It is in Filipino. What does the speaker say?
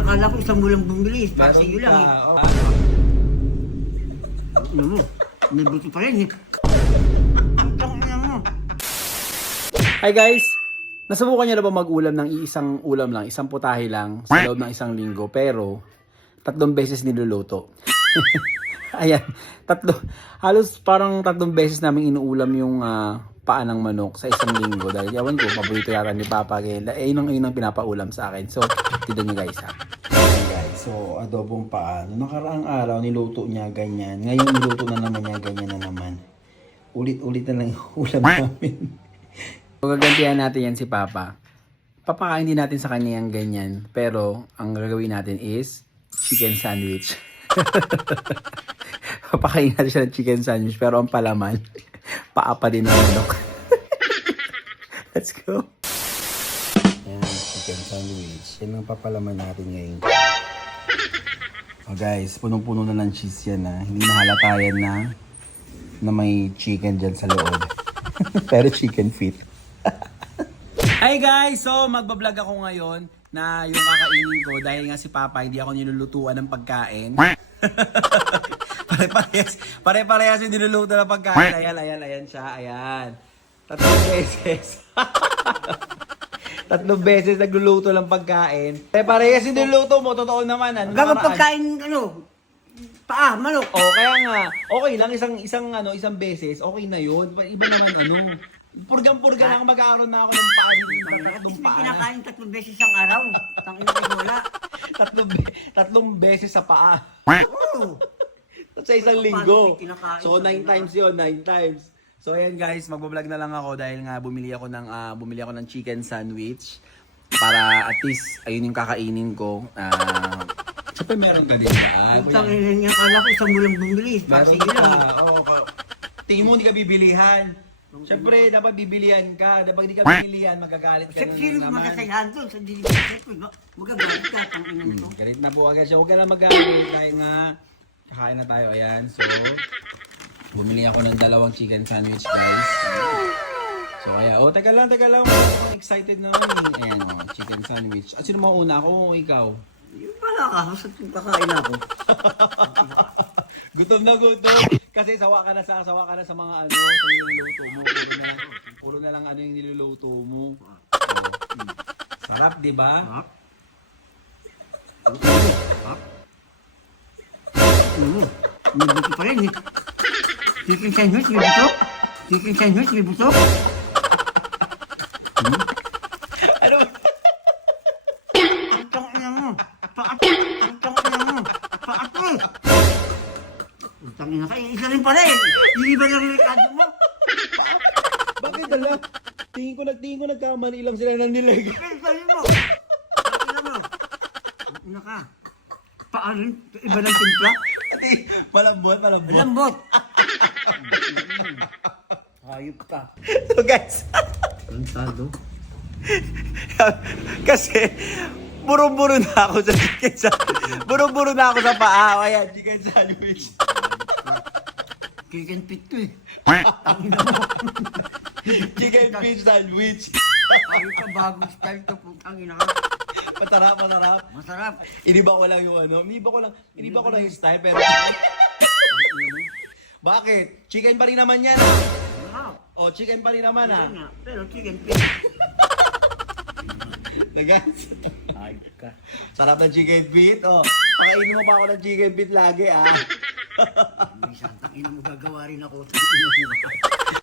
niya, akala ko isang bulang bumili. Para sa iyo lang eh. Ano mo? May buto pa rin eh. Ang tangina mo. Hi guys! Nasubukan niyo na ba mag-ulam ng isang ulam lang, isang putahe lang sa loob ng isang linggo pero 3 beses niluluto? Ayan, halos parang 3 beses namin inuulam yung paa ng manok sa isang linggo dahil yawan ko, paborito yata ni Papa kaya ayun ang pinapaulam sa akin. So, tignan niyo guys ha. Ayan guys, so adobong paa. Noong nakaraang araw niluto niya ganyan. Ngayon niluto na naman niya ganyan na naman. Ulit-ulit na lang yung ulam namin. So, gagantihan natin yan si Papa. Papakain din natin sa kanya yung ganyan. Pero, ang gagawin natin is chicken sandwich. Papakain natin siya ng chicken sandwich. Pero ang palaman, paa pa din ng manok. Let's go. Ayan, chicken sandwich. Yan ang papalaman natin ngayon. Oh guys, punong-puno na ng cheese yan ha. Hindi nahalata yan na may chicken dyan sa loob. Pero chicken feet. Hi guys! So, magbablog ako ngayon na yung kakainin ko dahil nga si Papa hindi ako nilulutuan ng pagkain. Pare-parehas yung niluluto ng pagkain. Ayan siya. Ayan. 3 beses. 3 beses nagluluto ng pagkain. Pare-parehas yung niluluto mo. Totoo naman. Gawang pagkain, paa, manok. Oh, kaya nga. Okay lang. Isang beses. Okay na yun. Iba naman Purgang-purga lang magkakaroon na ako ng paa. May kinakain 3 beses ang araw. Tangina ko wala. 3 beses sa paa. Oo. Sa isang linggo. Paano may kinakain So, sa 9 times yun. 9 times. So, ayan guys. Magbablog na lang ako dahil nga bumili ako ng chicken sandwich. Para at least, ayun yung kakainin ko. Siyempre meron ka din ba? Ang tangina niya, akala ko isang bulang bumili. Para sa iyo lang eh. Tingin mo hindi ka bibilihan. Siyempre, dapat bibilihan ka. Dapat hindi ka bibilihan, magagalit ka na Sino naman. magkakayahan doon sa delivery? Magagalit ka, tangina nito. Galit na po agad siya. Huwag ka lang magalit. Dahil nga, kakain na tayo. Ayan. So, bumili ako ng 2 chicken sandwich, guys. So, kaya, teka lang. I'm excited na. Ayan, chicken sandwich. At sino mauna? Ako o ikaw? Yung pala ka, sa kakain ako. Gutom na gutom. Kasi sawa ka na sa mga sa niluluto mo. Puro na lang yung niluluto mo. Sarap, di ba? Sarap. Ano mo? May buto pa rin eh. Chicken sandwich, may buto? Chicken sandwich, may buto? Ano? Ang tangina mo. Paat. Ang tangina mo. Paat eh. Ang tangina ka. Isa rin pala eh. Hindi ba yung rekado mo? Bakit dala? Tingin ko nagkamali lang sila ng nilag. Eh, sabi mo. Tangina mo. Tangina ka. Paarin? Iba ng timpla? Malambot. Lambot. Hayop ka. So guys, Kantado. kasi buro-buro na ako sa chicken sandwich. Buro-buro na ako sa paa. Ayan, chicken sandwich. Chicken pit to eh. Chicken fish sandwich. Hayop ka, bagong style to. Putang ina ka. Masarap. Masarap. Iniba ko lang yung iniba ko lang yung style pero bakit? Chicken pa rin naman yan. Wow. Chicken pa rin naman Yan nga. Pero chicken pit. Nagas. Hayop ka. Sarap ng chicken feet. Pakainin mo pa ako ng chicken feet lagi May isang tangina mo gagawa rin ako. Tangina mo.